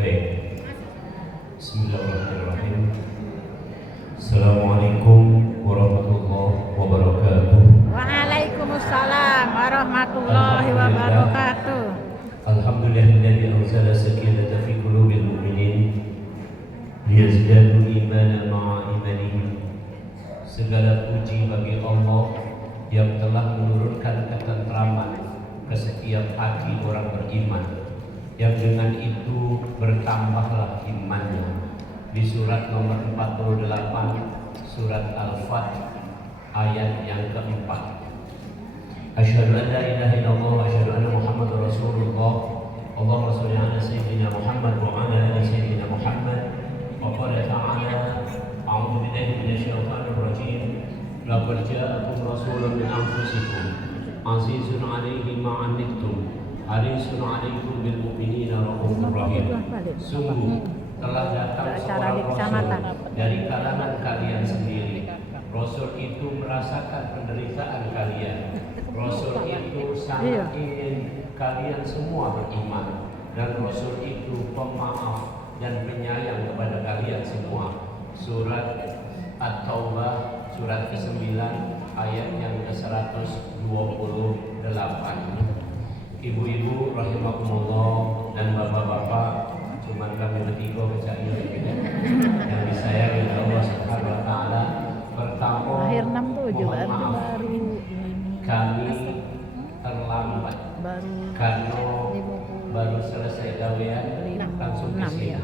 Baik. Bismillahirrahmanirrahim. Assalamualaikum warahmatullahi wabarakatuh. Waalaikumsalam warahmatullahi wabarakatuh. Alhamdulillahilladzi anzala sakinata fi qulubil mu'minin liyazdadu imanan ma'a imanihim. Segala puji bagi Allah yang telah menurunkan ketentraman ke setiap hati orang beriman, yang dengan itu bertambahlah imannya. Di surat nomor 48 surat Al-Fat ayat yang keempat. Asyhadu an la ilaha illallah wa asyhadu anna Muhammadar Rasulullah. Allahumma shalli ala sayyidina Muhammad wa ala ali sayyidina Muhammad. Wa qala ta'ala a'udzu billahi minasyaitonir rajim. Laqad ja'akum rasulun min anfusikum azizun 'alaihi ma 'anittum harisun 'alaikum bil mu'minina raufur rahim. Sungguh telah datang seorang rasul dari kalangan kalian sendiri. Rasul itu merasakan penderitaan kalian. Rasul itu sangat ingin kalian semua beriman. Dan Rasul itu pemaaf dan penyayang kepada kalian semua. Surat At-Taubah surat ke-9 ayat yang ke-128. Ibu-ibu rahimakumullah dan bapak-bapak, cuman kami bertiga baca ini yang disayangi Allah Subhanahu wa taala. Pertama, Lahir 67 mohon maaf baru kami terlambat karena baru selesai gawean langsung ke sini.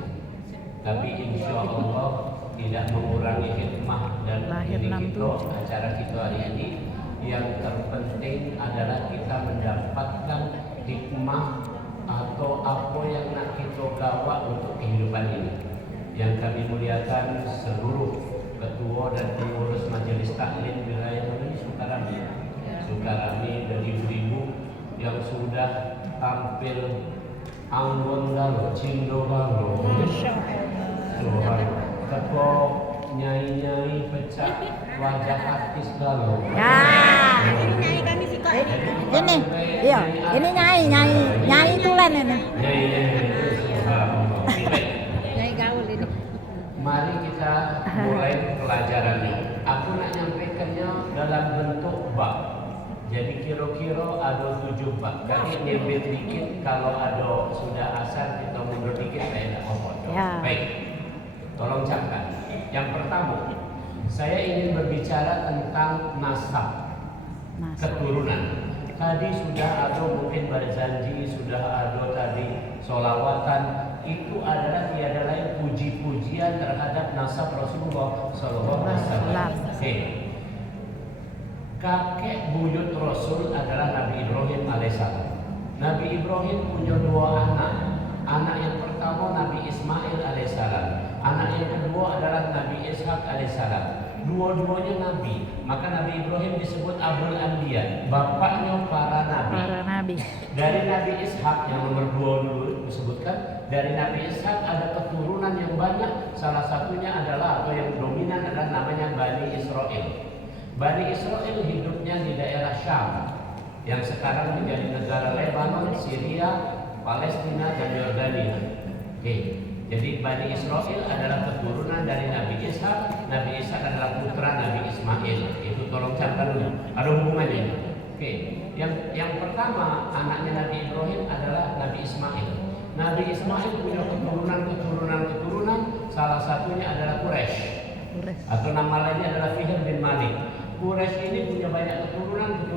Tapi insya Allah tidak mengurangi hikmah dan ini kita acara kita hari ini. Yang terpenting adalah kita mendapatkan hikmah atau apa yang nak kita gawa untuk kehidupan ini. Yang kami muliakan seluruh ketua dan pengurus majelis taklim wilayah ini Sukarami dan ibu-ibu yang sudah tampil anggun galo, cindo galo, teko nyai-nyai pecah wajah artis galo. Ya. Nyai kami sih kok. Ini, iya, ini nyai tulen ini. Nyai gaul ini. Mari kita mulai pelajarannya. Aku nak nyampaikannya dalam bentuk bab. Jadi kira-kira ada 7 bab. Kami nyebut dikit, kalau ada sudah asal kita mundur dikit, saya tidak apa-apa. Ya. Baik, tolong camkan. Yang pertama, saya ingin berbicara tentang nasab, keturunan. Tadi sudah ada mungkin berjanji, sudah ada tadi solawatan. Itu adalah tiada lain puji-pujian terhadap nasab Rasulullah Sallallahu Alaihi Wasallam. Kakek buyut Rasul adalah Nabi Ibrahim alaihissalam. Nabi Ibrahim punya 2 anak. Anak yang pertama Nabi Ismail alaihissalam. Anak yang kedua adalah Nabi Ishak alaihissalam. Dua-duanya Nabi. Maka Nabi Ibrahim disebut Abul Anbiya, bapaknya para Nabi. Dari Nabi Ishak yang nomor 2 dulu disebutkan. Dari Nabi Ishak ada keturunan yang banyak. Salah satunya adalah atau yang dominan adalah namanya Bani Israel. Bani Israel hidupnya di daerah Syam yang sekarang menjadi negara Lebanon, Syria, Palestina dan Yordania. Jadi Bani Israel adalah keturunan dari Nabi Ishak. Nabi Ishak adalah putra Nabi Ismail. Itu tolong catat dulu. Ada hubungannya. Yang pertama anaknya Nabi Ibrahim adalah Nabi Ismail. Nabi Ismail punya keturunan. Salah satunya adalah Quraisy. Atau nama lainnya adalah Fihr bin Malik. Quraisy ini punya banyak keturunan.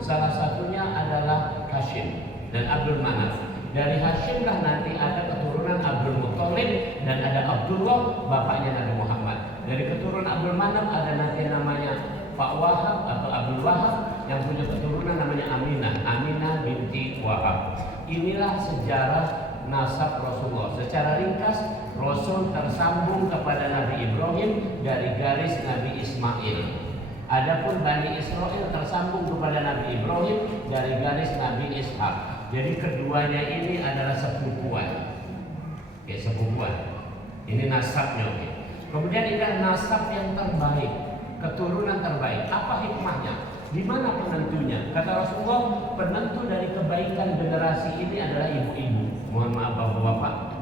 Salah satunya adalah Hashim dan Abdul Manaf. Dari Hashim lah nanti ada keturunan Abdul Muttalib dan ada Abdullah, bapaknya Nabi Muhammad. Dari keturunan Abdul Manaf ada nanti namanya Pak Wahab atau Abdul Wahab, yang punya keturunan namanya Aminah binti Wahab. Inilah sejarah nasab Rasulullah. Secara ringkas, Rasul tersambung kepada Nabi Ibrahim dari garis Nabi Ismail. Adapun Bani Israel tersambung kepada Nabi Ibrahim dari garis Nabi Ishak. Jadi keduanya ini adalah sepupuan. Sepupuan. Ini nasabnya. Kemudian ini nasab yang terbaik, keturunan terbaik. Apa hikmahnya? Di mana penentunya? Kata Rasulullah, penentu dari kebaikan generasi ini adalah ibu-ibu. Mohon maaf bapak-bapak,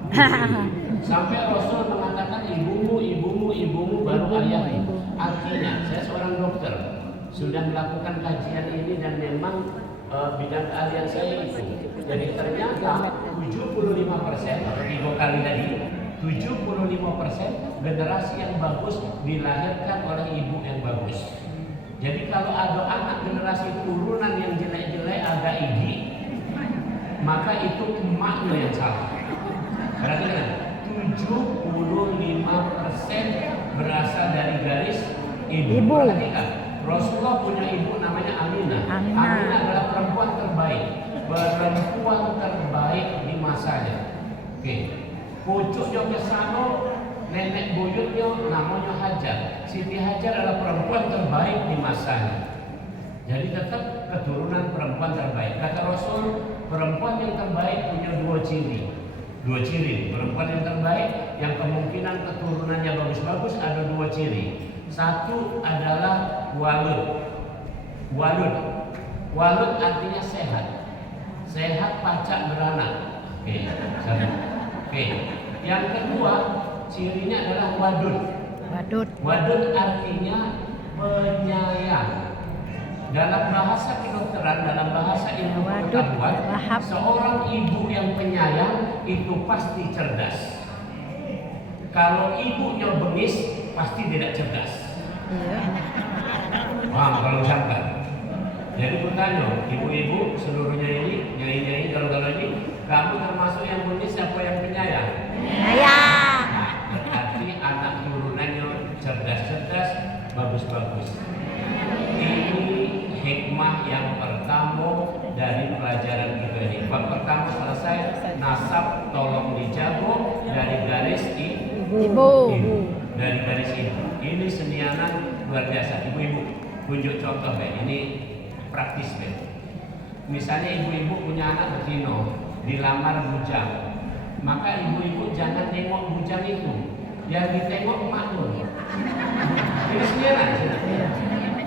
Sampai Rasul mengatakan ibumu baru ayahmu. Artinya saya seorang dokter sudah melakukan kajian ini dan memang bidang keahlian saya itu. Jadi ternyata 75% 3 kali tadi 75% generasi yang bagus dilahirkan oleh ibu yang bagus. Jadi kalau ada anak generasi turunan yang jelek-jelek agak igi, maka itu emaknya yang salah. Perhatikan, 75% berasal dari garis ibu. Perhatikan, Rasulullah punya ibu namanya Aminah. Aminah adalah perempuan terbaik di masanya. Oke. Pucuknya ke sana, nenek buyutnya namanya Hajar. Siti Hajar adalah perempuan terbaik di masanya. Jadi tetap keturunan perempuan terbaik. Kata Rasul, perempuan yang terbaik punya dua ciri. Perempuan yang terbaik yang kemungkinan keturunannya bagus-bagus ada dua ciri. Satu adalah walud. Walud artinya sehat. Sehat pacak beranak. Oke, satu. Oke. Yang kedua, cirinya adalah wadud. Wadud artinya penyayang. Dalam bahasa kedokteran, dalam bahasa ilmu pengetahuan, seorang ibu yang penyayang itu pasti cerdas. Kalau ibunya bengis, pasti tidak cerdas. Paham kalau sampai. Jadi bertanya, ibu-ibu seluruhnya ini, nyai-nyai, kalau ini, kamu termasuk yang bengis siapa yang penyayang? Ayah. Nah, berarti anak turunannya cerdas-cerdas, bagus-bagus. Ini hikmah yang pertama dari pelajaran kita ini. Bab pertama selesai, nasab tolong dijago dari garis Ibu. Dari garis ibu. Ini senianan luar biasa. Ibu-ibu, tunjuk contoh ya. Ini praktis ya. Misalnya ibu-ibu punya anak betina, dilamar bujang. Maka ibu-ibu jangan tengok bujang itu, yang ditengok emaknya. Ini senianan.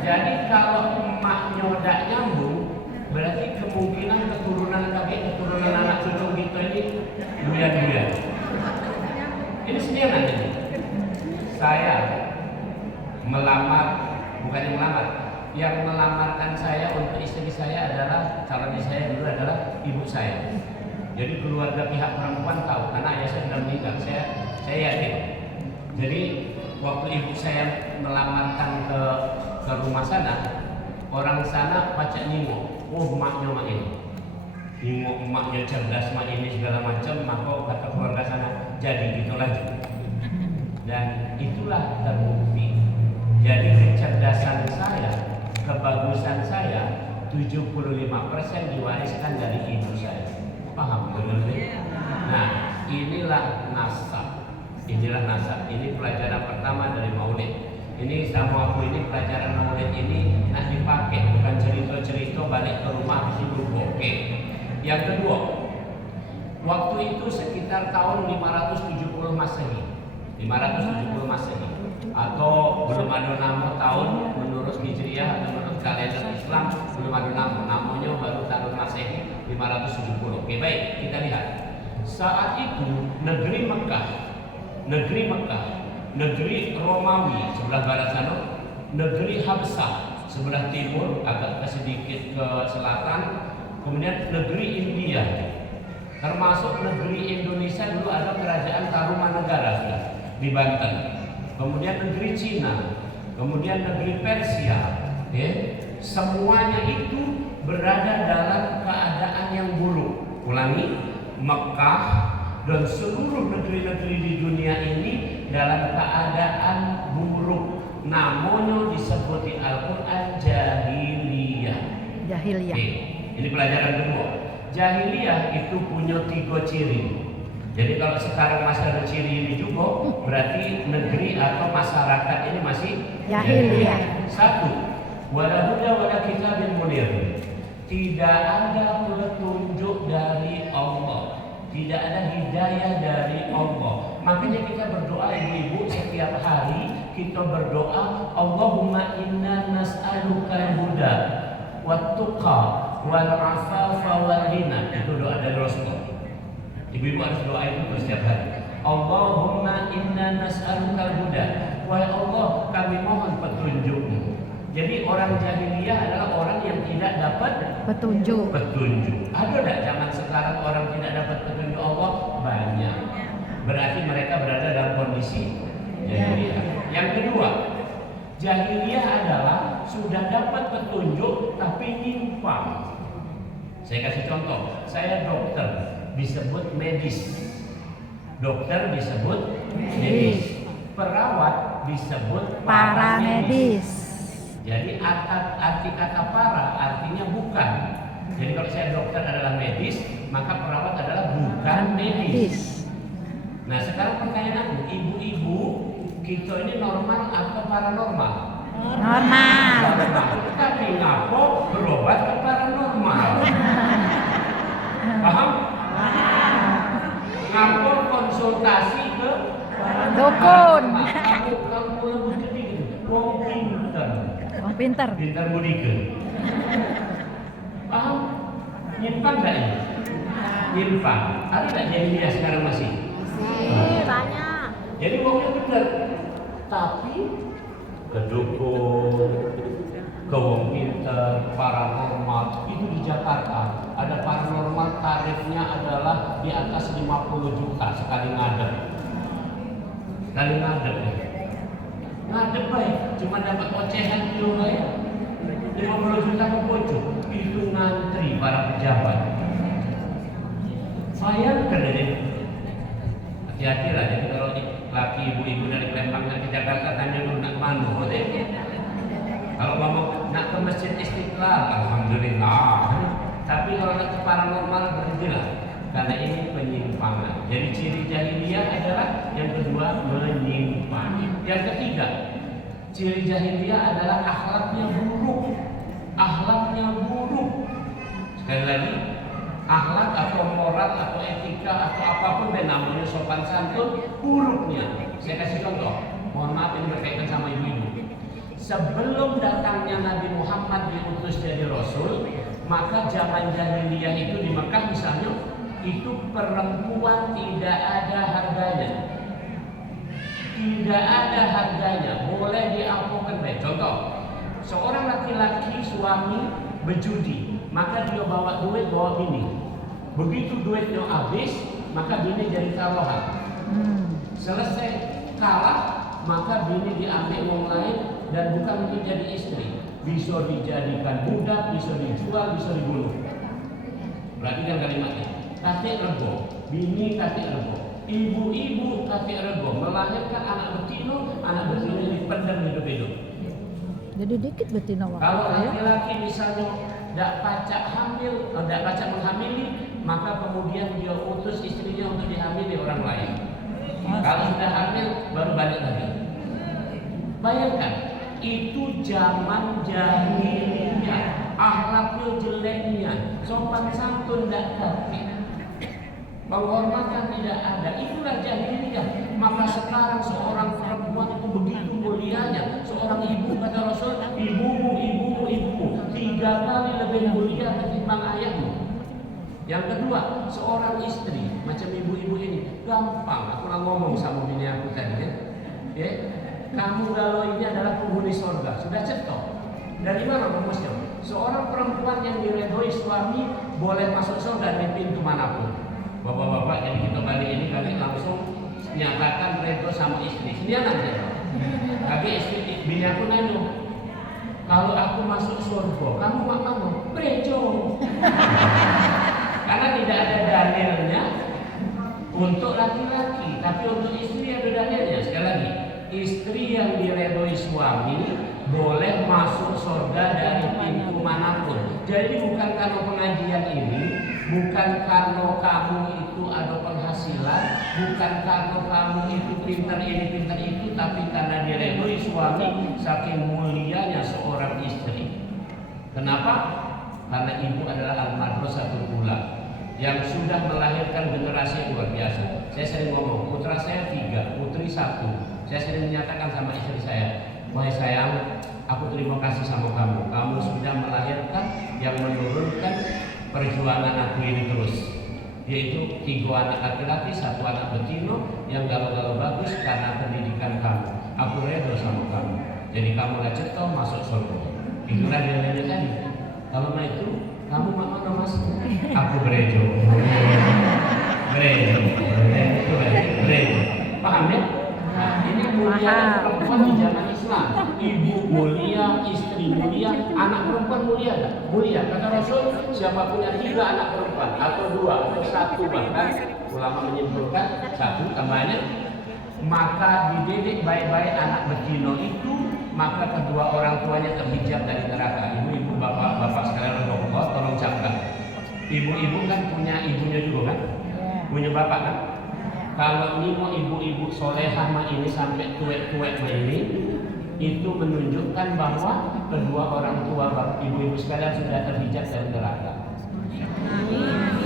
Jadi kalau emaknya tidak nyambung, berarti kemungkinan keturunan anak cucu kita ini buya-buya. Ini senianan ini. Saya yang melamarkan saya untuk istri saya adalah calon istri saya dulu adalah ibu saya. Jadi keluarga pihak perempuan tahu karena ayah saya sudah meninggal. Saya yakin. Jadi waktu ibu saya melamarkan ke rumah sana, orang sana pacak nyingok, emaknya mak ini, nyingok emaknya cerdas, mak ini segala macam, maka kata keluarga sana jadi gitu lagi. Dan itulah terbukti. Jadi kecerdasan saya, kebagusan saya 75% diwariskan dari ibu saya. Paham benar? Nah, inilah nasab. Ini pelajaran pertama dari Maulid. Ini sama aku ini pelajaran Maulid ini nak dipakai, bukan cerita-cerita balik ke rumah habis itu oke. Yang kedua, waktu itu sekitar tahun 570 Masehi. Atau belum ada nama tahun menurut Hijriah atau menurut kalender Islam, belum ada namanya baru tahun Masehi 570. Oke, baik, kita lihat. Saat itu negeri Mekah, negeri Romawi sebelah barat sana, negeri Habsah sebelah timur agak sedikit ke selatan, kemudian negeri India, termasuk negeri Indonesia dulu ada kerajaan Tarumanegara di Banten, kemudian negeri Cina, kemudian negeri Persia, semuanya itu berada dalam keadaan yang buruk. Ulangi, Mekah dan seluruh negeri-negeri di dunia ini dalam keadaan buruk. Namanya disebut di Al-Quran jahiliyah. Ini pelajaran kedua. Jahiliyah itu punya 3 ciri. Jadi kalau sekarang masih ada ciri ini juga, berarti negeri atau masyarakat ini masih jahiliyah. 1. Wala huda wala kitabin munir. Tidak ada petunjuk dari Allah, tidak ada hidayah dari Allah. Makanya kita berdoa ibu-ibu setiap hari, kita berdoa Allahumma inna nas'aluka huda wat tuqa wal afafa wal ghina. Itu doa dari Rasulullah. Ibu-ibu harus doa itu setiap hari. Allahumma inna nas'alukal huda. Wahai Allah, kami mohon petunjuk-Mu. Jadi orang jahiliyah adalah orang yang tidak dapat Petunjuk. Ada enggak zaman sekarang orang tidak dapat petunjuk Allah? Banyak. Berarti mereka berada dalam kondisi jahiliyah. Yang kedua, jahiliyah adalah sudah dapat petunjuk tapi nyimpang. Saya kasih contoh, saya dokter disebut medis. Dokter disebut medis. Perawat disebut Paramedis. Jadi arti kata para artinya bukan. Jadi kalau saya dokter adalah medis, maka perawat adalah bukan medis. Nah sekarang pertanyaan aku, ibu-ibu, kita ini normal atau paranormal? Normal. Tapi ngapo berobat ke paranormal? Paham? Ngapo konsultasi ke Dukun. Kamu lebih gede gitu. Wong pinter. Oh, pinter. Pinter mudikan. Paham? Nyimpang gak ini? Nyimpang. Ada gak jahiliyah sekarang masih? Banyak. Jadi wongnya bener. Tapi ke dukun, ke wong pinter, paranormal itu di Jakarta. Ada paranormal tarifnya adalah di atas 50 juta sekali ngadep. Sekali ngadep. Ngadep baik, cuma dapat ocehan kilo baik. 50 juta ke pojok, itu ngantri para pejabat. Bayangkan ini. Hati-hati lah, jadi kalau laki ibu-ibu dari Palembang ke Jakarta tanya dulu nak mana, kalau ngomong nak ke Masjid Istiqlal, alhamdulillah. Tapi kalau nak ke paranormal berhentilah, karena ini penyimpangan. Jadi ciri jahiliyah adalah yang kedua menyimpang. Yang ketiga, ciri jahiliyah adalah akhlaknya buruk. Akhlaknya buruk. Sekali lagi, akhlak atau moral atau etika atau apapun yang namanya sopan santun buruknya. Saya kasih contoh. Mohon maaf ini berkaitan sama ibu-ibu. Sebelum datangnya Nabi Muhammad diutus jadi Rasul, maka zaman jahiliyah itu di Mekah misalnya itu perempuan tidak ada harganya. Tidak ada harganya, boleh diampungkan. Contoh, seorang laki-laki suami berjudi, maka dia bawa duit, bawa bini. Begitu duitnya habis, maka bini jadi taruhan. Selesai kalah, maka bini diambil orang lain dan bukan untuk jadi istri. Bisa dijadikan budak, bisa dijual, bisa dibunuh. Berarti kan kalimatnya. Kate rego, bini kate rego, ibu-ibu kate rego, melahirkan anak betina dipendam hidup-hidup. Jadi dikit betina waktu. Kalau laki-laki misalnya tidak pacak hamil, tidak pacak menghamili, maka kemudian dia utus istrinya untuk dihamili orang lain. Kalau sudah hamil, baru balik lagi. Bayangkan, itu zaman jahiliyah, akhlaknya jeleknya, sopan santun tidak ada, penghormatan tidak ada. Itulah jahiliyah. Maka sekarang seorang perempuan itu begitu mulianya. Seorang ibu kata Rasul, ibumu, 3 kali lebih mulia ketimbang ayahmu. Yang kedua, seorang istri macam ibu-ibu ini gampang. Aku lah ngomong sama bini aku tadi ya. Kamu galau ini adalah penghuni surga. Sudah cetok. Dari mana rumusnya? Seorang perempuan yang diredoi suami boleh masuk surga dari pintu manapun. Bapak-bapak, jadi kita kali ini kami langsung nyatakan redo sama istri. Sini aja. Tapi istri bini aku nanya, kalau aku masuk surga, kamu mau? Prejo. Karena tidak ada dalilnya untuk laki-laki, tapi untuk istri ada dalilnya. Sekali lagi, istri yang diredoi suami boleh masuk surga dari pintu manapun. Jadi bukan karena pengajian ini, bukan karena kamu itu ada penghasilan, bukan karena kamu itu pintar ini pintar itu, tapi karena diredoi suami saking mulianya seorang istri. Kenapa? Karena ibu adalah al-madrasatul ula yang sudah melahirkan generasi luar biasa. Saya sering ngomong, putra saya 3, putri 1. Saya sering menyatakan sama istri saya, wahai sayang, aku terima kasih sama kamu. Kamu sudah melahirkan yang menurunkan perjuangan aku ini terus. yaitu 3 anak laki-laki, 1 anak betina yang galau-galau bagus karena pendidikan kamu. Aku redha sama kamu. Jadi kamulah cetha masuk surga. Itulah nilainya tadi. Kalau mau itu, kamu mau mana mas? Aku berejo. Berejo. Itu berejo. Paham ya? Nah, ini mulia perempuan di zaman Islam. Ibu mulia, istri mulia, anak perempuan mulia tak? Mulia. Kata Rasul, siapa punya 3 anak perempuan atau 2 atau 1 bahkan ulama menyimpulkan 1 tambahnya, maka dididik baik-baik anak betina itu, maka kedua orang tuanya terhijab dari neraka. Ibu-ibu, bapak-bapak sekalian, tolong camkan. Ibu-ibu kan punya ibunya juga kan? Punya bapak kan? Kalau nimo ibu-ibu solehah mah ini sampai tuwek-tuwek mah ini, itu menunjukkan bahwa kedua orang tua ibu-ibu sekalian sudah terhijab dari neraka.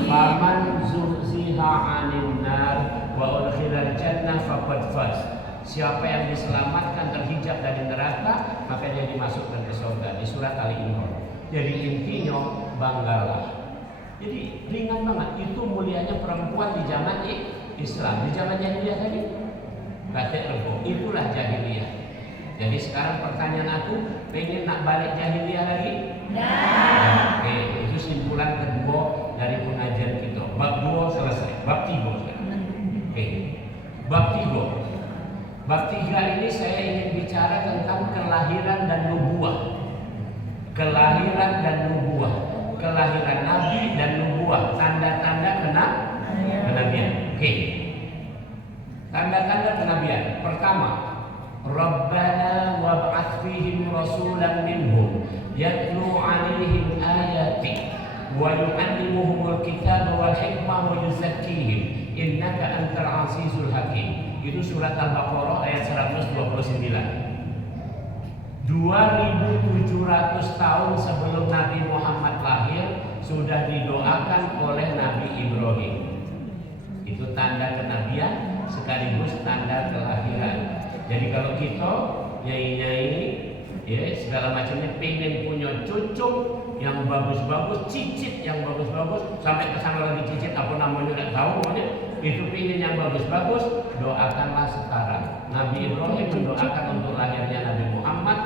Faman zuhziha 'anil nar wa udkhilal jannah faqad faz. Siapa yang diselamatkan terhijab dari neraka, maka dia dimasukkan ke surga. Di surat Ali Imran. Jadi intinya banggalah. Jadi ringan banget. Itu mulianya perempuan di zaman Islam. Di zaman jahiliyah tadi batik rebo. Itulah jahiliyah. Jadi sekarang pertanyaan aku, pengen nak balik jahiliyah lagi? Nah, oke, itu simpulan kedua dari pengajian kita. Bab 2 selesai. Bab 3 sekarang. Oke. Bab 3. Bab 3 ini saya ingin bicara tentang kelahiran dan nubuah. Kelahiran dan nubuah. Kelahiran nabi dan nubuah. Tanda-tanda kenabian. Oke. Tanda-tanda kenabian. Pertama, Rabbana wab'ats fihim rasulan minhum yatlu 'alaihim ayatik wa yu'allimuhumul kitaba wal hikmah wa yuzakkihim innaka antal 'azizul hakim. Itu surat Al-Baqarah ayat 129. 2700 tahun sebelum Nabi Muhammad lahir sudah didoakan oleh Nabi Ibrahim. Itu tanda kenabian sekaligus tanda kelahiran. Jadi kalau kita nyai-nyai ya segala macamnya pengen punya cucu yang bagus-bagus, cicit yang bagus-bagus, sampai ke sana lagi cicit apa namanya enggak tahu pokoknya, itu pengen yang bagus-bagus, doakanlah sekarang. Nabi Ibrahim mendoakan untuk lahirnya Nabi Muhammad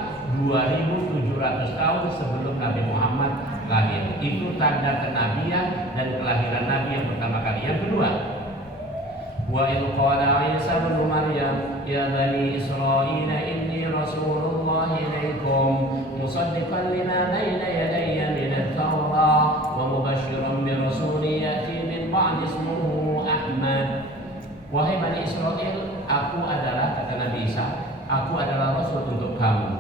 2700 tahun sebelum Nabi Muhammad lahir. Itu tanda kenabian dan kelahiran Nabi yang pertama kali. Yang kedua, wa idh qala Isa ibn Maryam ya bani Israil inni rasulullah ilaikum musaddiqan lima bayna yadayya min at-taurah wa mubasysyiran bi rasulin ya'ti min ba'di ismuhu Ahmad. Wahai bani Israel, aku adalah, kata Nabi Isa, aku adalah rasul untuk kamu.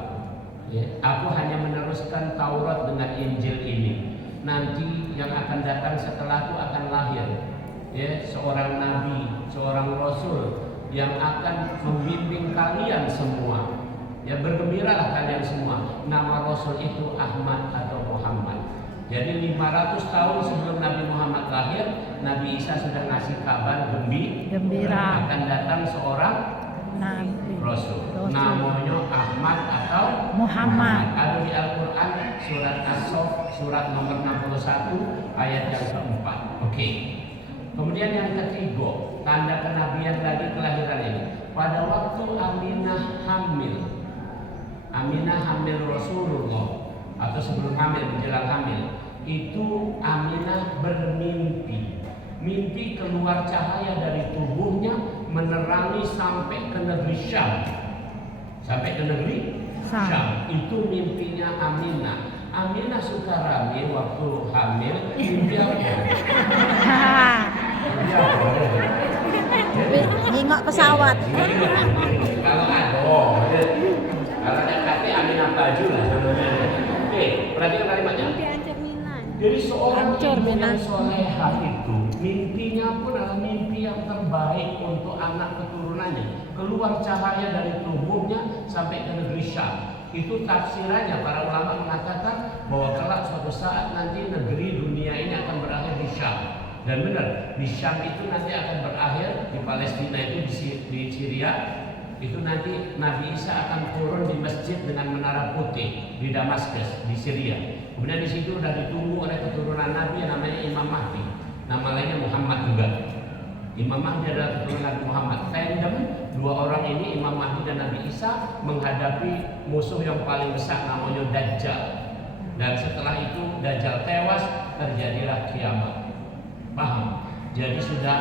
Ya, aku hanya meneruskan Taurat dengan Injil ini. Nanti yang akan datang setelahku akan lahir, ya, seorang nabi, seorang rasul yang akan membimbing kalian semua. Ya, bergembiralah kalian semua. Nama rasul itu Ahmad atau Muhammad. Jadi 500 tahun sebelum Nabi Muhammad lahir, Nabi Isa sudah ngasih kabar gembira akan datang seorang Rasul. Namanya Ahmad atau Muhammad. Ada di Al-Quran surat As-Saff surat nomor 61 ayat yang keempat. Oke. Kemudian yang ketiga, tanda kenabian lagi kelahiran ini. Pada waktu Aminah hamil Rasulullah atau sebelum hamil, menjelang hamil, itu Aminah bermimpi. Mimpi keluar cahaya dari tubuhnya menerangi sampai ke negeri Syam. Sampai ke negeri Syam. Itu mimpinya Aminah. Aminah suka rame waktu hamil, mimpi apa? Nengok pesawat. Kalau ada kata Aminah baju lah namanya. Oke, perhatikan kalimatnya. Jadi seorang ibu yang solehah itu mimpinya pun adalah mimpi yang terbaik untuk anak keturunannya. Keluar cahaya dari tubuhnya sampai ke negeri Syam. Itu tafsirannya, para ulama mengatakan bahwa kelak suatu saat nanti negeri dunia ini akan berakhir di Syam. Dan benar, di Syam itu nanti akan berakhir, di Palestina itu di Syria. Itu nanti Nabi Isa akan turun di masjid dengan menara putih di Damaskus, di Syria. Kemudian di situ sudah ditunggu oleh keturunan Nabi yang namanya Imam Mahdi. nama lainnya Muhammad juga. Imam Mahdi adalah keturunan Nabi Muhammad. Tandem dua orang ini, Imam Mahdi dan Nabi Isa, menghadapi musuh yang paling besar namanya Dajjal. Dan setelah itu Dajjal tewas, terjadilah kiamat. Paham? Jadi sudah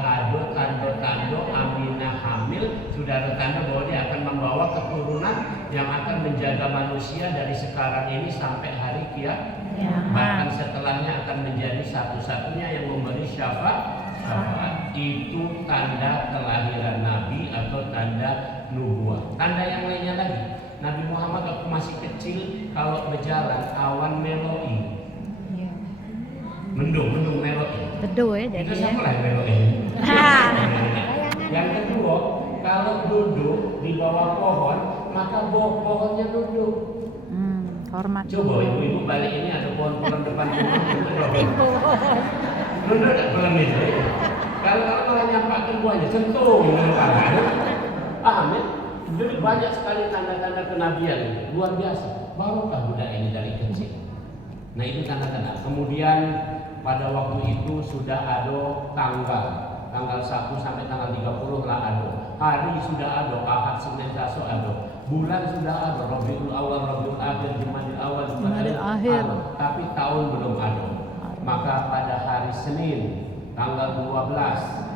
ada tanda-tanda Aminah hamil, sudah ada tanda bahwa dia akan membawa keturunan yang akan menjaga manusia dari sekarang ini sampai hari kiamat. Bahkan setelahnya akan menjadi satu-satunya yang memberi syafaat. Itu tanda kelahiran Nabi atau tanda nubuah. Tanda yang lainnya lagi, Nabi Muhammad waktu masih kecil kalau berjalan awan meloi. Mendung meloi. Teduh ya jadi Itu ya. siapa lah yang meloi? Yang kedua, kalau duduk di bawah pohon, maka bawah pohonnya duduk. Hormat. Coba ibu-ibu balik ini ada pohon-pohon depan rumah. Duduk tak pelan itu. Kalau nyampakin buahnya, sentuh dengan tangan. Paham ya? Jadi banyak sekali tanda-tanda kenabian, luar biasa. Barokah budak ini dari kecil. Nah itu tanda-tanda. Kemudian pada waktu itu sudah ada tanggal 1 sampai tanggal 30 lah ada. Hari sudah ada, Ahad, Senin, Selasa ada. Bulan sudah ada, Rabiul Awal, Rabiul Akhir, Jumadil Awal, Jumadil Akhir. Tapi tahun belum ada. Maka pada hari Senin tanggal 12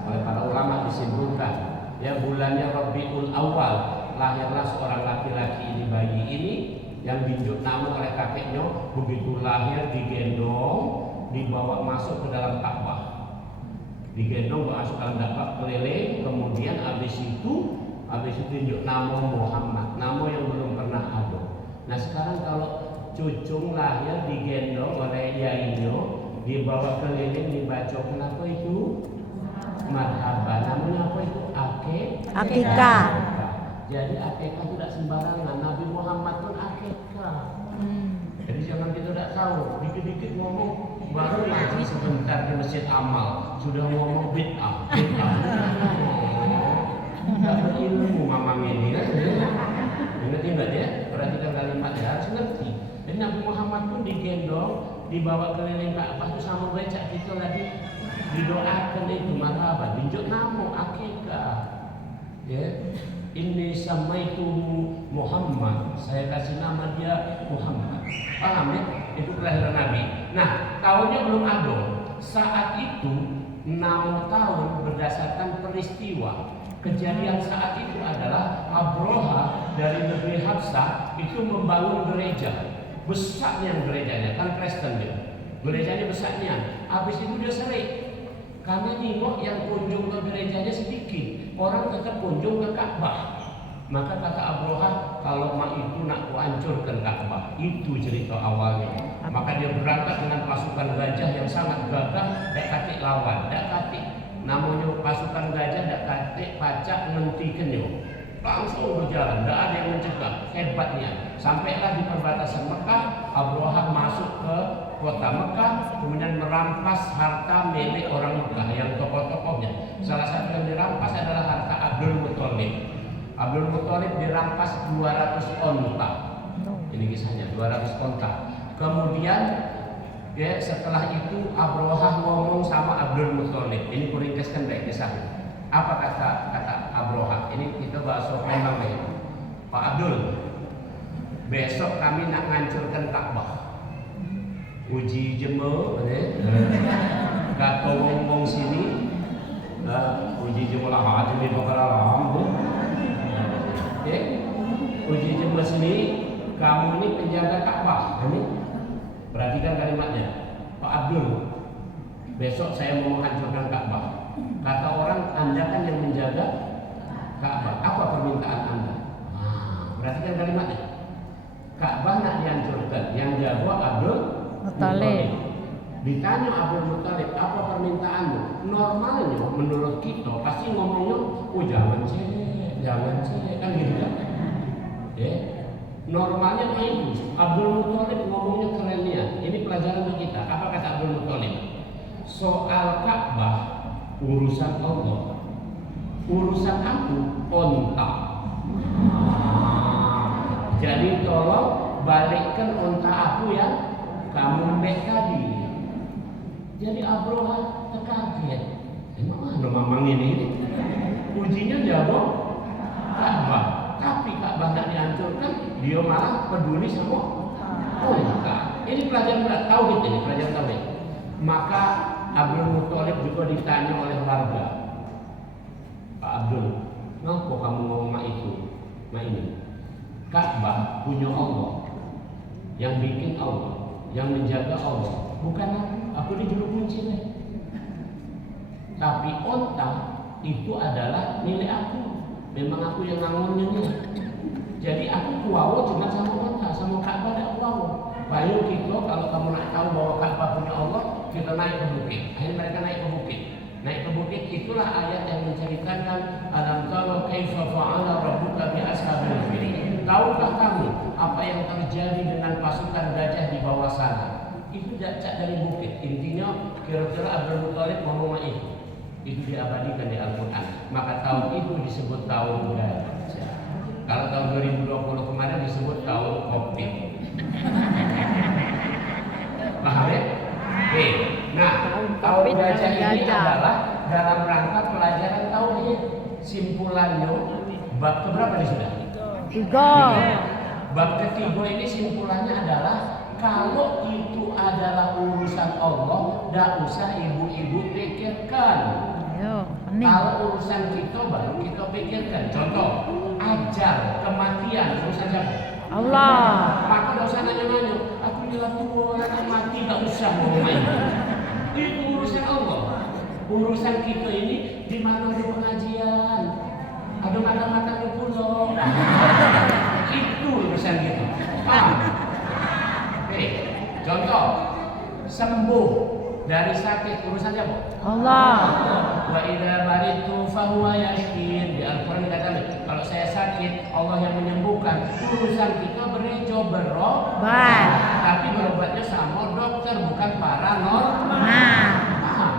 oleh para ulama disimpulkan ya bulannya Rabiul Awal, lahirlah seorang laki-laki ini, bayi ini yang dinjuk nama oleh kakeknya. Begitu lahir digendong, dibawa masuk ke dalam Ka'bah, digendong masuk ke dalam Ka'bah keliling. Kemudian habis itu tunjuk nama Muhammad, nama yang belum pernah ada. Nah sekarang kalau cucung lahir digendong oleh yainya, dibawa keliling, dibaca kenapa itu marhaba, namanya apa itu Akikah. Jadi akikah tidak sembarangan. Nabi Muhammad pun akikah. Jadi jangan kita tidak tahu, dikit-dikit ngomong baru lagi sebentar di Masjid Amal sudah ngomong bid'ah. Tidak berilmu mamang ini kan? Ingat ya, perhatikan kalimatnya, harus ngerti. Dan Nabi Muhammad pun digendong, dibawa keliling Ka'bah itu sama becak kita lagi didoakan itu marhaba, tunjuk nama akikah. Ya, ini samaituhu Muhammad, saya kasih nama dia Muhammad. Paham ya? Itu kelahiran Nabi. Nah, tahunnya belum ada. Saat itu 6 tahun berdasarkan peristiwa. Kejadian saat itu adalah Abroha dari negeri Habsah itu membangun gereja. Besarnya gerejanya, kan Kristen dia. Gerejanya besarnya. Habis itu dia serik. Karena nengok yang kunjung ke gerejanya sedikit, orang tetap kunjung ke Ka'bah. Maka kata Abroha, kalau mak itu nak kuhancurkan Ka'bah. Itu cerita awalnya. Maka dia berangkat dengan pasukan gajah yang sangat gagah, dak katik lawan, dak katik. Namanya pasukan gajah dak katik pacak ngentikan yo. Langsung berjalan, tidak ada yang mencegah. Hebatnya, sampailah di perbatasan Mekah. Abroha masuk ke kota Mekah, kemudian merampas harta milik orang Mekah yang tokoh-tokohnya. Salah satu yang dirampas adalah harta Abdul Muthalib. Abdul Muthalib dirampas 200 onta. Ini kisahnya, 200 onta. Kemudian ya, setelah itu Abroha ngomong sama Abdul Muthalib. Ini kuringkaskan baik kisahnya. Apa kata Abroha? Ini kita bahasa Palembang ya. Pak Abdul, besok kami nak ngancurkan Ka'bah. Uji jeme, kata ngomong sini, uji jeme lah, jadi bakal alam. Uji jeme sini, kamu ini penjaga Ka'bah. Ini perhatikan kalimatnya, Pak Abdul. Besok saya mau menghancurkan Ka'bah. Kata orang, Anda kan yang menjaga Ka'bah. Apa permintaan Anda? Perhatikan kalimatnya. Ka'bah nak dihancurkan. Yang jago Abdul Muthalib. Ditanya Abdul Muthalib, apa permintaanmu? Normalnya menurut kita pasti ngomongnya, oh jangan cek, kan gitu kan? Normalnya itu Abdul Muthalib ngomongnya kerennya. Ini pelajaran untuk kita. Apa kata Abdul Muthalib? Soal Ka'bah urusan Allah, urusan aku onta. Jadi tolong balikkan onta aku yang kamu ambil tadi. Jadi Abraha terkaget. Emang mana mamang ini? Ujinya jago Ka'bah. Tapi Ka'bah tak dihancurkan, dia malah peduli sama unta. Ini pelajaran tauhid, ini pelajaran tauhid. Maka Abdul Muthalib juga ditanya oleh warga, Pak Abdul, ngapa kamu ngomong mak itu? Mak ini, Ka'bah punya Allah, yang bikin Allah, yang menjaga Allah. Bukan aku di juru kunci nih. Tapi onta itu adalah milik aku. Memang aku yang ngangonnya nih. Jadi aku kuawo cuma sama onta, sama Ka'bah tidak kuawo. Bayu kita kalau kamu nak tahu bahwa Ka'bah punya Allah, kita naik ke bukit. Akhirnya mereka naik ke bukit. Naik ke bukit itulah ayat yang menceritakan alam tara kaifa fa'ala rabbuka bi ashabil fil. Tahukah kamu apa yang terjadi dengan pasukan gajah di bawah sana? Itu cak dari bukit. Intinya kira-kira Abdul Muthalib ngomong itu. Itu diabadikan di Al-Quran. Maka tahun itu disebut tahun gajah. Kalau tahun 2020 kemarin disebut tahun Covid. Paham ya? Oke. Nah, tahun gajah ini adalah dalam rangka pelajaran tauhid. Simpulannya bab keberapa nih sudah? 3. Bab ketiga ini simpulannya adalah kalau itu adalah urusan Allah, tidak usah ibu-ibu pikirkan. Kalau urusan kita baru kita pikirkan. Contoh, ajal, kematian, urusan siapa? Allah. Maka tidak usah nanya-nanya. Aku bilang tua, anak mati, tidak usah ngomong itu. Itu urusan Allah. Urusan kita ini di mana di pengajian. Ada makan-makan di pulau. Itu urusan kita. Paham? Oke, contoh, sembuh dari sakit urusan siapa? Allah. Wa idza maritu fahuwa yashfin. Di Al-Qur'an dikatakan kalau saya sakit Allah yang menyembuhkan. Urusan kita berejo berobat. Tapi berobatnya sama dokter bukan paranormal. Paham?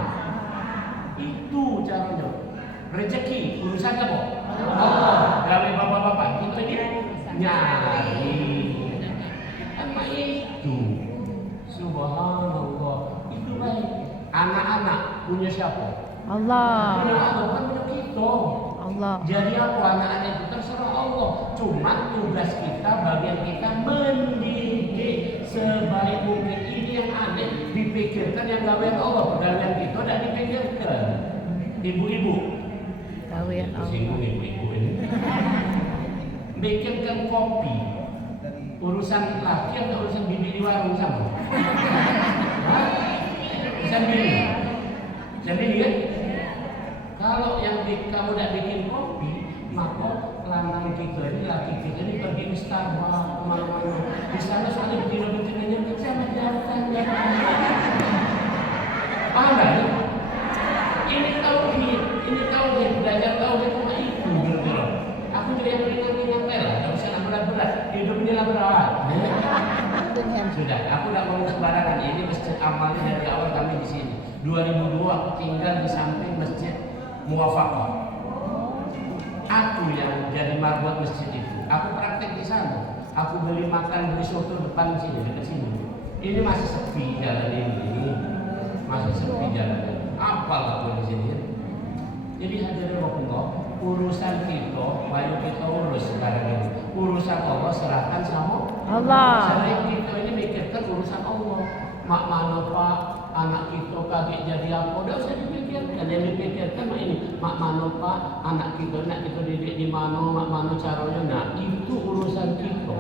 Itu caranya. Rezeki urusan apa? Allah. Gawe bapak-bapak kita ini nyari. Apa itu? Subhanallah. Itu baik. Anak-anak punya siapa? Allah. Punya Allah, bukan punya kita. Allah. Jadi apa anak-anak itu terserah Allah. Cuma tugas kita, bagian kita mendidik sebaik mungkin. Ini yang aneh dipikirkan yang gawean Allah. Pegawaian kita tidak dipikirkan. Ibu-ibu. Gawean Allah. Singgung ibu-ibu ini. Bikinkan kopi. Urusan laki atau urusan bibi di warung sama? Urusan bibi. Urusan bibi kan? Kalau yang kamu tidak bikin kopi, maka lanang kita ini, laki kita ini pergi ke Starbucks kemana-mana. Di sana soalnya betina-betinanya sama jantan. Paham nggak? Ini tauhid, belajar tauhid cuma itu. Aku juga yang ringan-ringan lah, nggak usah yang berat-berat. Hidup ini lah berat. Sudah, aku tidak ngomong sembarangan. Ini masjid amalnya dari awal kami di sini. 2002 aku tinggal di samping masjid Muwafaqah. Aku yang jadi marbot masjid itu. Aku praktek di sana. Aku beli makan, beli soto depan sini, dekat sini. Ini masih sepi jalan ini. Masih sepi jalan ini. Apalah aku di sini. Jadi hadirin Allah, urusan kita, bayu kita urus sekarang ini. Urusan Allah serahkan sama Allah. Sering kita ini mikirkan urusan Allah. Mak mana Pak, anak kita kaget jadi apa? Udah usah dipikirkan. Yang dipikirkan mak ini, mak mana Pak, anak kita nak kita didik di mana, mak mana caranya. Nah itu urusan kita.